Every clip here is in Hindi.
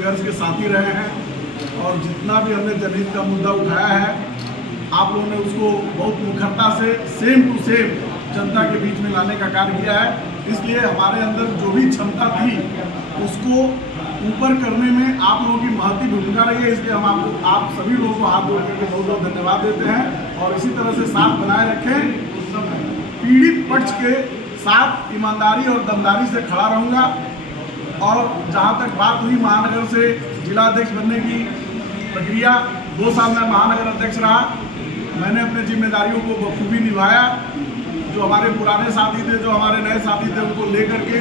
संघर्ष के साथी रहे हैं और जितना भी हमने जनहित का मुद्दा उठाया है आप लोगों ने उसको बहुत मुखरता से सेम टू सेम जनता के बीच में लाने का कार्य किया है। इसलिए हमारे अंदर जो भी क्षमता थी उसको ऊपर करने में आप लोगों की महत्वपूर्ण भूमिका रही है। इसलिए हम आप सभी लोगों को हाथ जोड़ करके बहुत बहुत धन्यवाद देते हैं और इसी तरह से साथ बनाए रखें। पीड़ित पक्ष के साथ ईमानदारी और दमदारी से खड़ा रहूँगा और जहाँ तक बात हुई महानगर से जिलाध्यक्ष बनने की प्रक्रिया, 2 साल में महानगर अध्यक्ष रहा, मैंने अपने जिम्मेदारियों को बखूबी निभाया। जो हमारे पुराने साथी थे, जो हमारे नए साथी थे, उनको लेकर के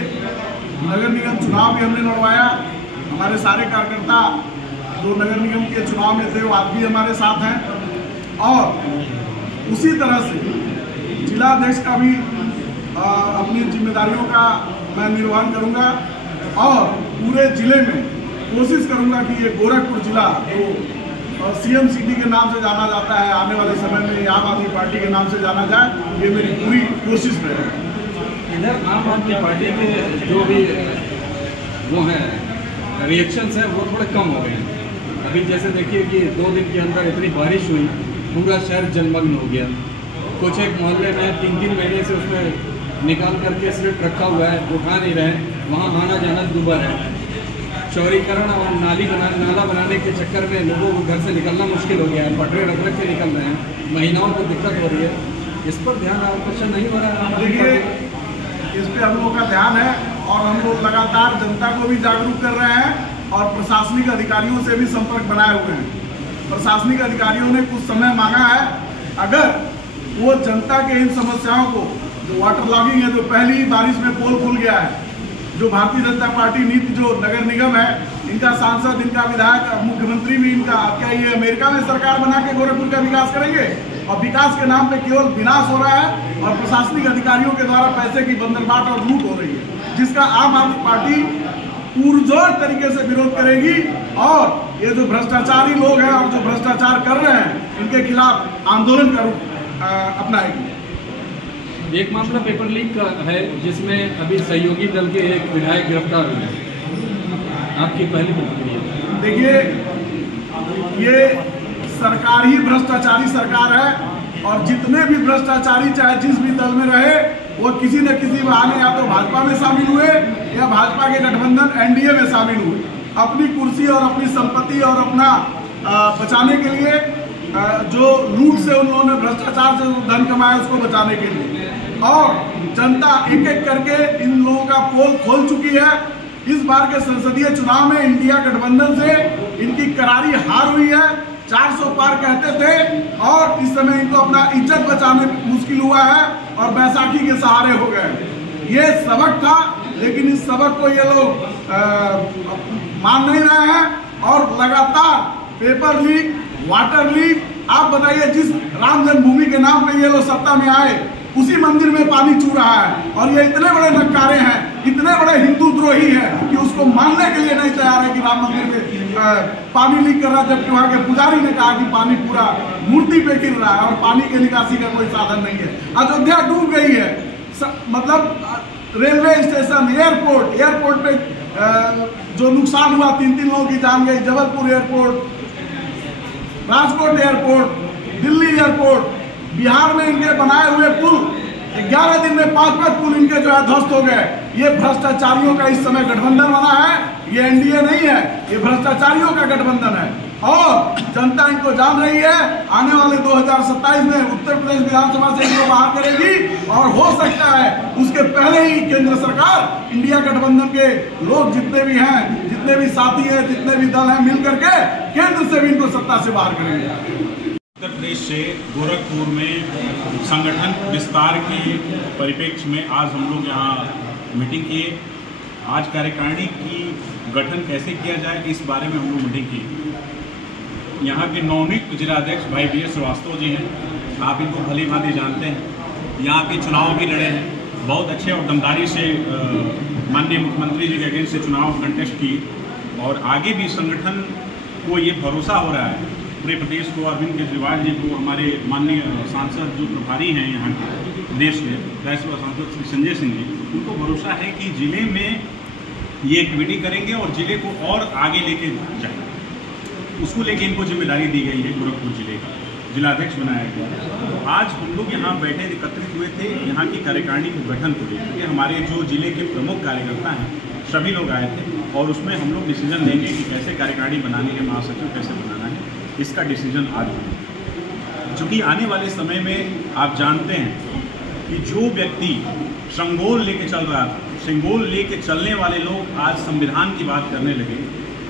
नगर निगम चुनाव भी हमने लड़वाया। हमारे सारे कार्यकर्ता जो नगर निगम के चुनाव में थे वो आज भी हमारे साथ हैं और उसी तरह से जिलाध्यक्ष का भी अपनी जिम्मेदारियों का मैं निर्वहन करूंगा और पूरे जिले में कोशिश करूंगा कि ये गोरखपुर जिला जो सीएम सिटी के नाम से जाना जाता है, आने वाले समय में आम आदमी पार्टी के नाम से जाना जाए, ये मेरी पूरी कोशिश रहेगी। इधर आम आदमी पार्टी के जो भी वो हैं रिएक्शंस हैं वो थोड़े कम हो गए हैं। अभी जैसे देखिए कि 2 दिन के अंदर इतनी बारिश हुई, पूरा शहर जलमग्न हो गया। कुछ एक मोहल्ले में 3-3 महीने से उसमें निकाल करके स्लिप रखा हुआ है, उठा नहीं रहे, वहाँ आना जाना दुबर है। शहरीकरण और नाला बनाने के चक्कर में लोगों को घर से निकलना मुश्किल हो गया है, पटरे रख रख के निकल रहे हैं, महिलाओं को दिक्कत हो रही है। इस पर ध्यान आकर्षण नहीं हो रहा है। देखिए, इस पर हम लोगों का ध्यान है और हम लोग लगातार जनता को भी जागरूक कर रहे हैं और प्रशासनिक अधिकारियों से भी संपर्क बनाए हुए हैं। प्रशासनिक अधिकारियों ने कुछ समय मांगा है, अगर वो जनता के इन समस्याओं को, जो वाटर लॉगिंग है, जो पहली बारिश में पोल खुल गया है, जो भारतीय जनता पार्टी नीति जो नगर निगम है, इनका सांसद, इनका विधायक, मुख्यमंत्री भी इनका, क्या ये अमेरिका में सरकार बना के गोरखपुर का विकास करेंगे? और विकास के नाम पे केवल विनाश हो रहा है और प्रशासनिक अधिकारियों के द्वारा पैसे की बंदरबाट और लूट हो रही है, जिसका आम आदमी पार्टी पुरजोर तरीके से विरोध करेगी और ये जो भ्रष्टाचारी लोग हैं और जो भ्रष्टाचार कर रहे हैं, इनके खिलाफ आंदोलन का रूप अपनाएगी। एक मामला पेपर लीक का है जिसमें अभी सहयोगी दल के एक विधायक गिरफ्तार हुए, आपकी पहली प्रतिक्रिया? देखिए, ये सरकार ही भ्रष्टाचारी सरकार है और जितने भी भ्रष्टाचारी चाहे जिस भी दल में रहे, वो किसी न किसी बहाने या तो भाजपा में शामिल हुए या भाजपा के गठबंधन एनडीए में शामिल हुए, अपनी कुर्सी और अपनी संपत्ति और अपना बचाने के लिए, जो लूट से उन लोगों ने भ्रष्टाचार से धन कमाया उसको बचाने के लिए। और जनता एक एक करके इन लोगों का पोल खोल चुकी है। इस बार के संसदीय चुनाव में इंडिया गठबंधन से इनकी करारी हार हुई है। 400 पार कहते थे और इस समय इनको अपना इज्जत बचाने मुश्किल हुआ है और बैसाखी के सहारे हो गए। ये सबक था, लेकिन इस सबक को ये लोग मान नहीं रहे हैं और लगातार पेपर लीक, वाटर लीक, आप बताइए, जिस राम जन्मभूमि के नाम पे ये लोग सत्ता में आए उसी मंदिर में पानी चू रहा है और ये इतने बड़े नक्कारे हैं, इतने बड़े हिंदू द्रोही हैं कि उसको मानने के लिए नहीं तैयार है कि राम मंदिर में पानी लीक कर रहा है, जबकि वहाँ के पुजारी ने कहा कि पानी पूरा मूर्ति पे गिर रहा है और पानी के निकासी का कोई साधन नहीं है। अयोध्या डूब गई है, मतलब रेलवे स्टेशन, एयरपोर्ट पे जो नुकसान हुआ, 3-3 लोगों की जान गई, Jabalpur airport, Rajkot airport, Delhi airport, Bihar में इनके बनाए हुए पुल 11 दिन में 5-5 पुल इनके जो है ध्वस्त हो गए। ये भ्रष्टाचारियों का इस समय गठबंधन बना है, ये एनडीए नहीं है, ये भ्रष्टाचारियों का गठबंधन है और जनता इनको जान रही है। आने वाले 2027 में उत्तर प्रदेश विधानसभा से इनको बाहर करेगी और हो सकता है उसके पहले ही केंद्र सरकार, इंडिया गठबंधन के लोग जितने भी हैं, जितने भी साथी हैं, जितने भी दल हैं, मिल करके केंद्र से भी इनको सत्ता से बाहर करेंगे। उत्तर प्रदेश से गोरखपुर में संगठन विस्तार के परिप्रेक्ष्य में आज हम लोग यहाँ मीटिंग किए। आज कार्यकारिणी की गठन कैसे किया जाए इस बारे में हम लोग मीटिंग की। यहाँ के नवनियुक्त जिलाध्यक्ष भाई BS श्रीवास्तव जी हैं, आप इनको भली भांति जानते हैं। यहाँ पे चुनाव भी लड़े हैं, बहुत अच्छे और दमदारी से माननीय मुख्यमंत्री जी के अगेंस्ट से चुनाव कंटेस्ट किए और आगे भी संगठन को ये भरोसा हो रहा है पूरे प्रदेश को, अरविंद केजरीवाल जी को, हमारे माननीय सांसद जो प्रभारी हैं यहाँ के प्रदेश के राज्यसभा सांसद श्री संजय सिंह जी, उनको भरोसा है कि जिले में ये एक्टिविटी करेंगे और जिले को और आगे लेके जाएंगे। उसको लेके इनको जिम्मेदारी दी गई है। गोरखपुर जिले का जिलाध्यक्ष बनाया गया। तो आज हम लोग यहाँ बैठे एकत्रित हुए थे यहाँ की कार्यकारिणी के गठन को लेकर के। हमारे जो जिले के प्रमुख कार्यकर्ता हैं सभी लोग आए थे और उसमें हम लोग डिसीजन लेंगे कि कैसे कार्यकारिणी बनानी है, महासचिव कैसे बनाना है, इसका डिसीजन आज होगा। चूँकि आने वाले समय में आप जानते हैं कि जो व्यक्ति संगोल लेके चल रहा था, सिंगोल लेके चलने वाले लोग आज संविधान की बात करने लगे,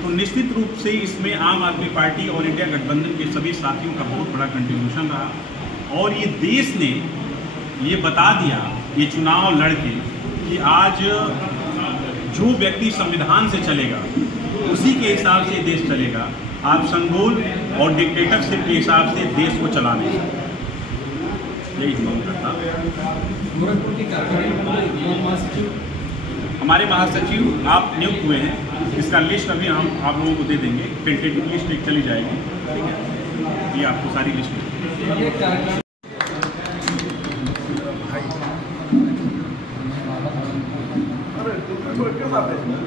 तो निश्चित रूप से इसमें आम आदमी पार्टी और इंडिया गठबंधन के सभी साथियों का बहुत बड़ा कंट्रीब्यूशन रहा। और ये देश ने ये बता दिया ये चुनाव लड़के कि आज जो व्यक्ति संविधान से चलेगा उसी के हिसाब से देश चलेगा। आप संगोल और डिक्टेटरशिप के हिसाब से देश को चला नहीं सकते। यही मांग करता। गोरखपुर की कार्यकारिणी हमारे महासचिव आप नियुक्त हुए हैं, इसका लिस्ट अभी हम आप लोगों को दे देंगे। टेंटेटिव लिस्ट एक चली जाएगी, ठीक है, ये आपको सारी लिस्ट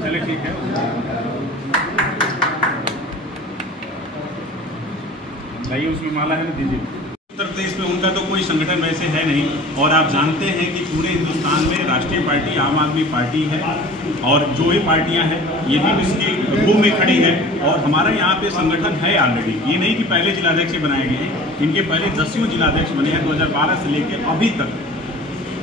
चलिए ठीक है। भाई उसमें माला है ना, दीजिए। उत्तर प्रदेश में उनका तो कोई संगठन वैसे है नहीं और आप जानते हैं कि पूरे हिंदुस्तान में राष्ट्रीय पार्टी आम आदमी पार्टी है और जो भी पार्टियां हैं ये भी इसकी रूप में खड़ी है। और हमारा यहाँ पे संगठन है ऑलरेडी, ये नहीं कि पहले जिलाध्यक्ष बनाए गए हैं, इनके पहले 10 जिलाध्यक्ष बने हैं 2012 से लेकर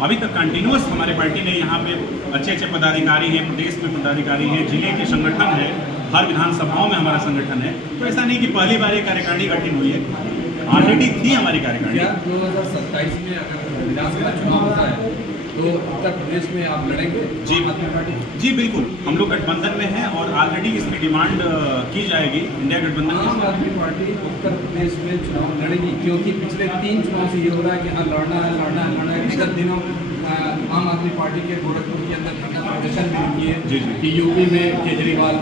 अभी तक कंटिन्यूस हमारे पार्टी ने यहाँ पे अच्छे पदाधिकारी हैं, प्रदेश में पदाधिकारी हैं, जिले के संगठन है, हर विधानसभाओं में हमारा संगठन है। तो ऐसा नहीं कि पहली बार ये कार्यकारिणी गठित हुई है, ऑलरेडी थी हमारी कार्यकारिणी। 2027 में अगर विधानसभा चुनाव होता है तो उत्तर प्रदेश में आप लड़ेंगे जी? आम आदमी पार्टी? जी बिल्कुल, हम लोग गठबंधन में हैं और ऑलरेडी इसकी डिमांड की जाएगी इंडिया गठबंधन। आम आदमी पार्टी उत्तर प्रदेश में चुनाव लड़ेगी क्योंकि पिछले 3 चुनाव से ये हो रहा है कि हाँ लड़ना है। विगत दिनों आम आदमी पार्टी के गोरखपुर के अंदर धरना प्रदर्शन भी किए कि यूपी में केजरीवाल,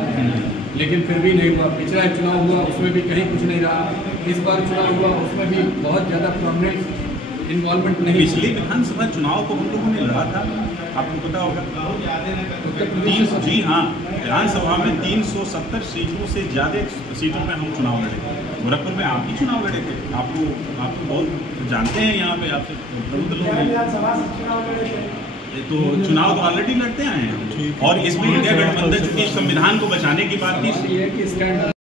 लेकिन फिर भी नहीं हुआ। पिछला एक चुनाव हुआ उसमें भी कहीं कुछ नहीं रहा। इस बार चुनाव हुआ उसमें भी बहुत ज़्यादा परमानेंट इन्वॉल्वमेंट नहीं। पिछले विधानसभा चुनाव को हम लोगों ने लड़ा था, आपको पता होगा। जी हाँ, विधानसभा में 370 सीटों से ज़्यादा सीटों पे हम चुनाव लड़े। गोरखपुर में आप ही चुनाव लड़े थे, आपको बहुत जानते हैं यहाँ पे, आपसे प्रबुद्ध लोग हैं। तो चुनाव तो ऑलरेडी लड़ते आए हैं और इसमें इंडिया गठबंधन चूंकि संविधान को बचाने की बात थी।